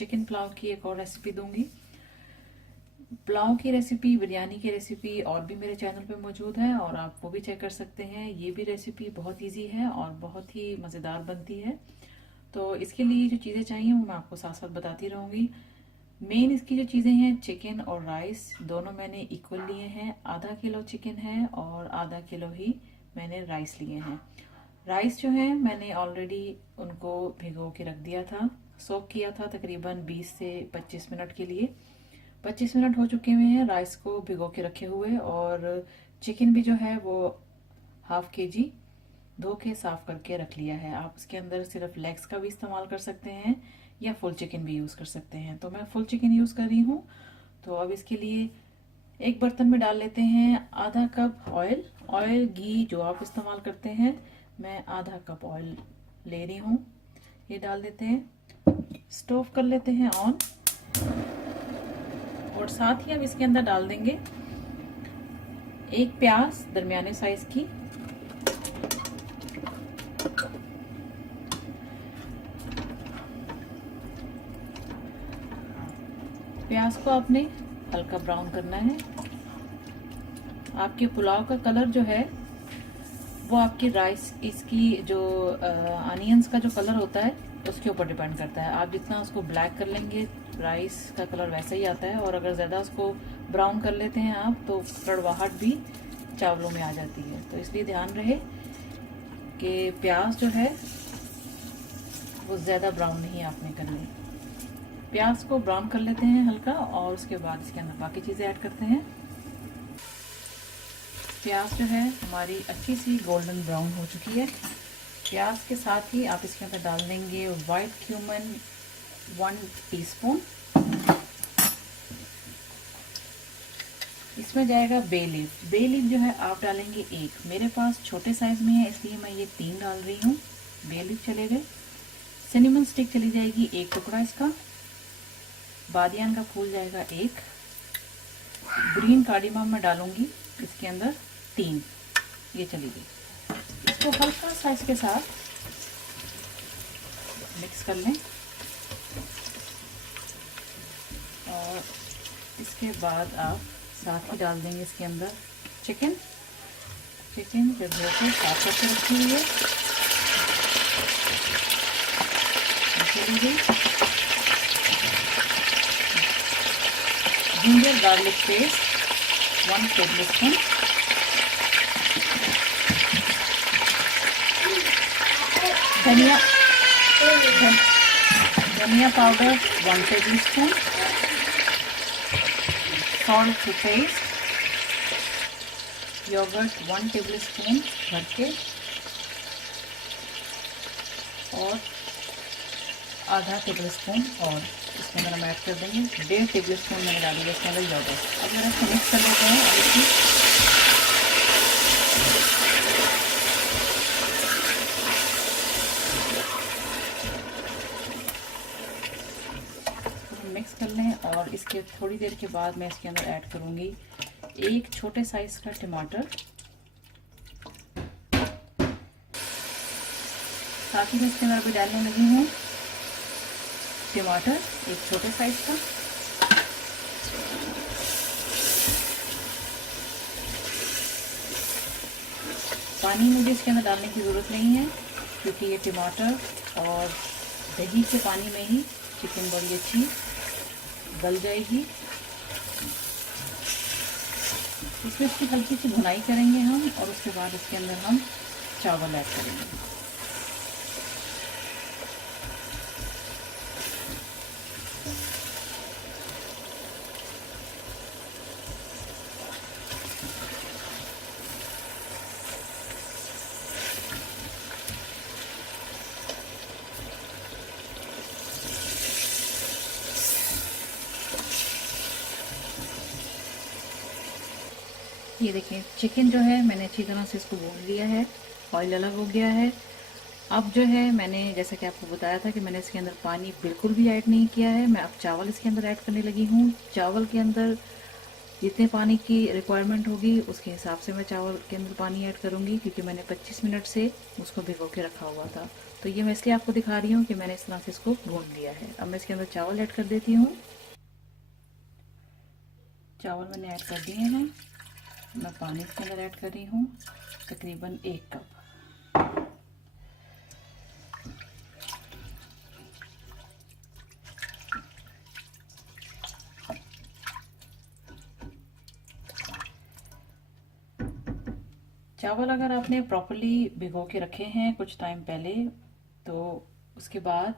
Chicken pulao की एक और रेसिपी दूंगी। पुलाव की रेसिपी, बिरयानी की रेसिपी और भी मेरे चैनल पे मौजूद है और आप वो भी चेक कर सकते हैं। ये भी रेसिपी बहुत इजी है और बहुत ही मज़ेदार बनती है। तो इसके लिए जो चीज़ें चाहिए वो मैं आपको साथ साथ बताती रहूँगी। मेन इसकी जो चीज़ें हैं, चिकन और राइस दोनों मैंने इक्वल लिए हैं। आधा किलो चिकन है और आधा किलो ही मैंने राइस लिए हैं। राइस जो है मैंने ऑलरेडी उनको भिगो के रख दिया था, सोक किया था तकरीबन 20 से 25 मिनट के लिए। 25 मिनट हो चुके हुए हैं राइस को भिगो के रखे हुए। और चिकन भी जो है वो हाफ केजी धो के साफ करके रख लिया है। आप उसके अंदर सिर्फ लेग्स का भी इस्तेमाल कर सकते हैं या फुल चिकन भी यूज़ कर सकते हैं। तो मैं फुल चिकन यूज़ कर रही हूँ। तो अब इसके लिए एक बर्तन में डाल लेते हैं आधा कप ऑयल। ऑयल, घी जो आप इस्तेमाल करते हैं, मैं आधा कप ऑयल ले रही हूँ। ये डाल देते हैं, स्टोव कर लेते हैं ऑन। और साथ ही हम इसके अंदर डाल देंगे एक प्याज दरमियाने साइज की। प्याज को आपने हल्का ब्राउन करना है। आपके पुलाव का कलर जो है वो आपकी राइस, इसकी जो अनियंस का जो कलर होता है उसके ऊपर डिपेंड करता है। आप जितना उसको ब्लैक कर लेंगे राइस का कलर वैसा ही आता है, और अगर ज़्यादा उसको ब्राउन कर लेते हैं आप तो कड़वाहट भी चावलों में आ जाती है। तो इसलिए ध्यान रहे कि प्याज जो है वो ज़्यादा ब्राउन नहीं आपने करनी। प्याज को ब्राउन कर लेते हैं हल्का और उसके बाद इसके अंदर बाकी चीज़ें ऐड करते हैं। प्याज जो है हमारी अच्छी सी गोल्डन ब्राउन हो चुकी है। प्याज के साथ ही आप इसके अंदर डाल देंगे वाइट क्यूमन 1 टीस्पून। इसमें जाएगा बे लीफ। बे लीफ जो है आप डालेंगे एक, मेरे पास छोटे साइज में है इसलिए मैं ये 3 डाल रही हूँ। बे लीफ चले गए। सिनेमन स्टिक चली जाएगी एक टुकड़ा इसका। बादियान का फूल जाएगा एक। ग्रीन कार्डिमम मैं डालूंगी इसके अंदर 3, ये चली गई। इसको हल्का सा इसके साथ मिक्स कर लें और इसके बाद आप साथ ही डाल देंगे इसके अंदर चिकन। चिकन जो धो के साफ करके रखी हुई है, चली गई। Ginger garlic paste 1 tablespoon. धनिया powder 1 tablespoon. Salt to taste. Yogurt 1 tablespoon भर के और आधा टेबलस्पून और इसके अंदर हम ऐड कर देंगे 1.5 टेबलस्पून मैंने डाली है इसके अंदर योगर्ट। अब जरा इसको मिक्स कर लेते हैं। अब इसकी मिक्स कर लें और इसके थोड़ी देर के बाद मैं इसके अंदर ऐड करूंगी एक छोटे साइज का टमाटर। साथ ही मैं इसके अंदर भी डालने लगी हूँ टमाटर एक छोटे साइज का। पानी मुझे इसके अंदर डालने की ज़रूरत नहीं है क्योंकि ये टमाटर और दही के पानी में ही चिकन बड़ी अच्छी गल जाएगी। इसमें इसकी हल्की सी भुनाई करेंगे हम और उसके बाद इसके अंदर हम चावल ऐड करेंगे। ये देखिए चिकन जो है मैंने अच्छी तरह से इसको भून लिया है, ऑयल अलग हो गया है। अब जो है मैंने जैसा कि आपको बताया था कि मैंने इसके अंदर पानी बिल्कुल भी ऐड नहीं किया है। मैं अब चावल इसके अंदर ऐड करने लगी हूँ। चावल के अंदर जितने पानी की रिक्वायरमेंट होगी उसके हिसाब से मैं चावल के अंदर पानी ऐड करूँगी, क्योंकि मैंने 25 मिनट से उसको भिगो के रखा हुआ था। तो ये मैं इसलिए आपको दिखा रही हूँ कि मैंने इस तरह से इसको भून लिया है। अब मैं इसके अंदर चावल ऐड कर देती हूँ। चावल मैंने ऐड कर दिए हैं। मैं पानी इसके अंदर ऐड कर रही हूँ, तकरीबन 1 कप। चावल अगर आपने प्रॉपरली भिगो के रखे हैं कुछ टाइम पहले, तो उसके बाद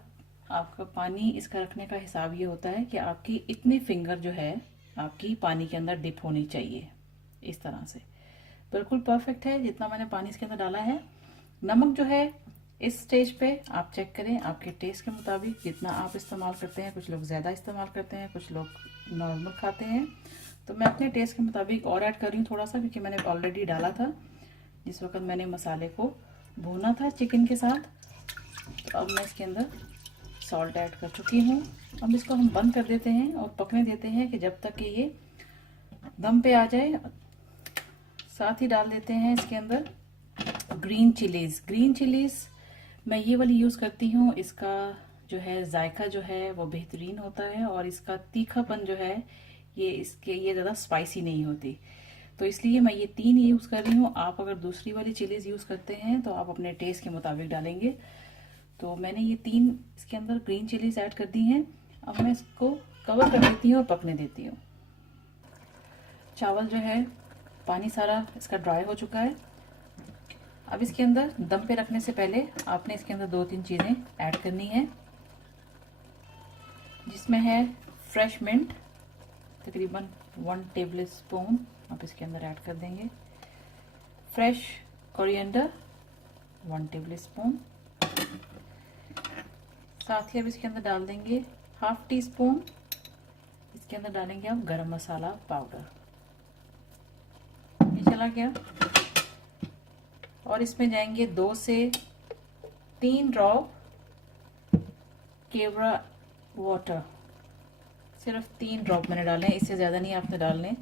आपका पानी इसका रखने का हिसाब ये होता है कि आपकी इतनी फिंगर जो है आपकी पानी के अंदर डिप होनी चाहिए, इस तरह से। बिल्कुल परफेक्ट है जितना मैंने पानी इसके अंदर डाला है। नमक जो है इस स्टेज पे आप चेक करें आपके टेस्ट के मुताबिक, जितना आप इस्तेमाल करते हैं। कुछ लोग ज़्यादा इस्तेमाल करते हैं, कुछ लोग नॉर्मल खाते हैं। तो मैं अपने टेस्ट के मुताबिक और ऐड कर रही हूँ थोड़ा सा, क्योंकि मैंने ऑलरेडी डाला था जिस वक्त मैंने मसाले को भूना था चिकन के साथ। तो अब मैं इसके अंदर सॉल्ट ऐड कर चुकी हूँ। अब इसको हम बंद कर देते हैं और पकने देते हैं कि जब तक कि ये दम पे आ जाए। साथ ही डाल देते हैं इसके अंदर ग्रीन चिलीज। ग्रीन चिलीज मैं ये वाली यूज़ करती हूँ। इसका जो है जायका जो है वो बेहतरीन होता है, और इसका तीखापन जो है ये ज़्यादा स्पाइसी नहीं होती। तो इसलिए मैं ये 3 यूज़ कर रही हूँ। आप अगर दूसरी वाली चिलीज यूज़ करते हैं तो आप अपने टेस्ट के मुताबिक डालेंगे। तो मैंने ये 3 इसके अंदर ग्रीन चिलीज ऐड कर दी हैं। अब मैं इसको कवर कर देती हूँ और पकने देती हूँ। चावल जो है पानी सारा इसका ड्राई हो चुका है। अब इसके अंदर दम पे रखने से पहले आपने इसके अंदर 2-3 चीज़ें ऐड करनी है, जिसमें है फ्रेश मिंट, तकरीबन 1 टेबल स्पून आप इसके अंदर ऐड कर देंगे। Fresh coriander 1 table spoon. साथ ही अब इसके अंदर डाल देंगे ½ टी स्पून, इसके अंदर डालेंगे आप गरम मसाला पाउडर। ये चला गया। और इसमें जाएंगे 2 से 3 ड्रॉप केवड़ा वाटर। सिर्फ 3 ड्रॉप मैंने डाले हैं, इससे ज़्यादा नहीं आपने डालने।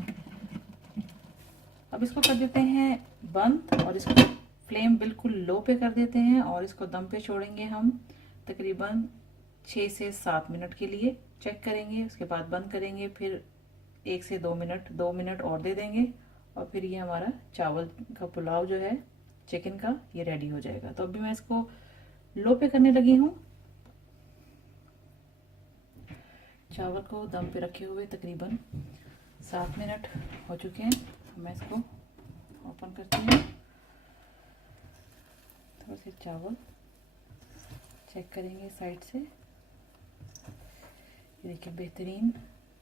अब इसको कर देते हैं बंद और इसको फ्लेम बिल्कुल लो पे कर देते हैं और इसको दम पे छोड़ेंगे हम तकरीबन 6 से 7 मिनट के लिए। चेक करेंगे, उसके बाद बंद करेंगे, फिर 1 से 2 मिनट और दे देंगे, और फिर ये हमारा चावल का पुलाव जो है चिकन का ये रेडी हो जाएगा। तो अभी मैं इसको लो पे करने लगी हूँ। चावल को दम पे रखे हुए तकरीबन 7 मिनट हो चुके हैं। मैं इसको ओपन करती हूँ। थोड़ा से चावल चेक करेंगे साइड से। ये देखिए बेहतरीन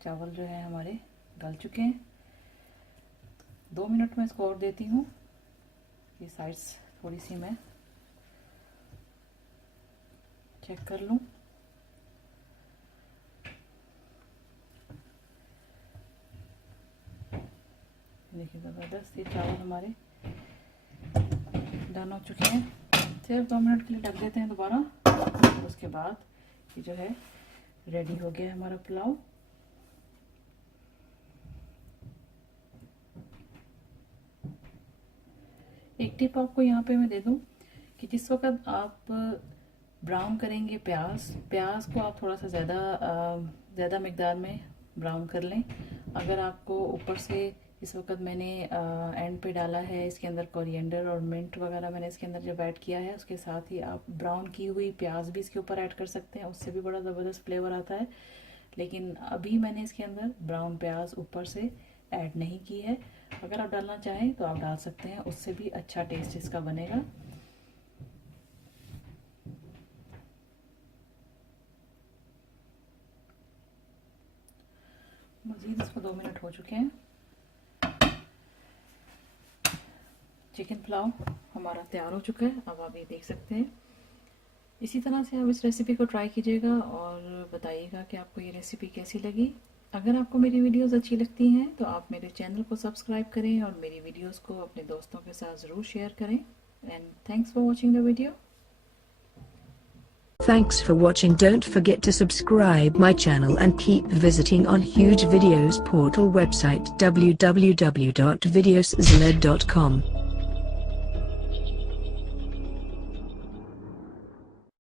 चावल जो है हमारे गल चुके हैं। 2 मिनट में इसको और देती हूँ। ये साइड्स थोड़ी सी मैं चेक कर लूँ। देखिए ज़बरदस्त ये चावल हमारे डन हो चुके हैं। सिर्फ 2 मिनट के लिए ढक देते हैं दोबारा, और उसके बाद ये जो है रेडी हो गया है हमारा पुलाव। एक टिप आपको यहाँ पे मैं दे दूँ कि जिस वक्त आप ब्राउन करेंगे प्याज को आप थोड़ा सा ज़्यादा मिकदार में ब्राउन कर लें। अगर आपको ऊपर से इस वक्त मैंने एंड पे डाला है इसके अंदर कोरिएंडर और मिंट वगैरह मैंने इसके अंदर जब ऐड किया है, उसके साथ ही आप ब्राउन की हुई प्याज भी इसके ऊपर ऐड कर सकते हैं, उससे भी बड़ा ज़बरदस्त फ्लेवर आता है। लेकिन अभी मैंने इसके अंदर ब्राउन प्याज ऊपर से ऐड नहीं की है। अगर आप डालना चाहें तो आप डाल सकते हैं, उससे भी अच्छा टेस्ट इसका बनेगा। मज़ीद इसको 2 मिनट हो चुके हैं। चिकन पुलाव हमारा तैयार हो चुका है। अब आप ये देख सकते हैं। इसी तरह से आप इस रेसिपी को ट्राई कीजिएगा और बताइएगा कि आपको ये रेसिपी कैसी लगी। अगर आपको मेरी वीडियोस अच्छी लगती हैं तो आप मेरे चैनल को सब्सक्राइब करें और मेरी वीडियोस को अपने दोस्तों के साथ ज़रूर शेयर करें। And thanks for watching the video. Thanks for watching. Don't forget to subscribe my channel and keep visiting on Huge Videos portal website www.videosled.com.